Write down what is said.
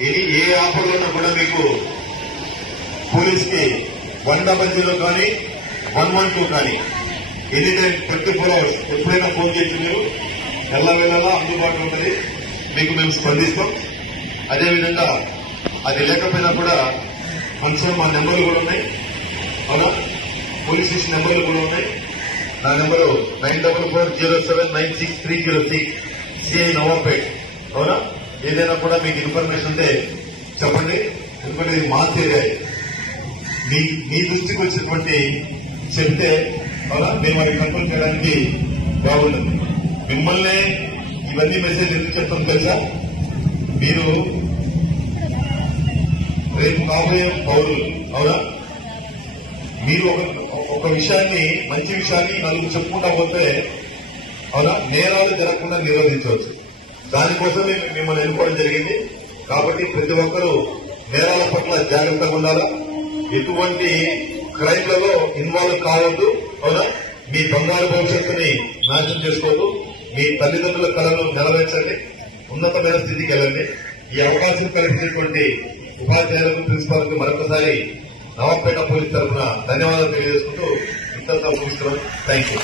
మీకు పోలీస్కి one double zero కానీ వన్ వన్ టూ కానీ any time twenty four hours ఎప్పుడైనా ఫోన్ చేసి మీరు ఎల్లవేళలా అందుబాటులో ఉంటుంది. మీకు మేము స్పందిస్తాం. అదేవిధంగా అది లేకపోయినా కూడా మనసు మా నెంబర్లు కూడా ఉన్నాయి. అవునా? పోలీస్ స్టేషన్ నెంబర్లు కూడా ఉన్నాయి. నా number nine double four zero seven nine six three zero six. CI Navapet. అవునా? ఏదైనా కూడా మీకు ఇన్ఫర్మేషన్ ఉంటే చెప్పండి. ఎందుకంటే ఇది మాస్ ఏరియా. మీ మీ దృష్టికి వచ్చినటువంటి చెప్తే అలా మేము అవి కంట్రోల్ చేయడానికి బాగుంటుంది. మిమ్మల్ని ఇవన్నీ మెసేజ్ ఎందుకు చెప్తాం తెలుసా? మీరు రేపు కాబోయే పౌరులు అవునా? మీరు ఒక ఒక విషయాన్ని మంచి విషయాన్ని నలుగురు చెప్పుకుంటా పోతే అవునా? నేరాలు జరగకుండా నిరోధించవచ్చు. దానికోసం మిమ్మల్ని ఎన్నుకోవడం జరిగింది. కాబట్టి ప్రతి ఒక్కరూ నేరాల పట్ల జాగ్రత్తగా ఉండాలా? ఎటువంటి క్రైమ్లలో ఇన్వాల్వ్ కావద్దు అవునా? మీ బంగారు భవిష్యత్తుని నాశనం చేసుకోవద్దు. మీ తల్లిదండ్రుల కళను నెరవేర్చండి. ఉన్నతమైన స్థితికి వెళ్ళండి. ఈ అవకాశం కల్పించినటువంటి ఉపాధ్యాయులకు ప్రిన్సిపాల్కు మరొకసారి నవాపేట పోలీస్ తరఫున ధన్యవాదాలు తెలియజేసుకుంటూ ఇంతతో ముగిస్తున్నాం. Thank you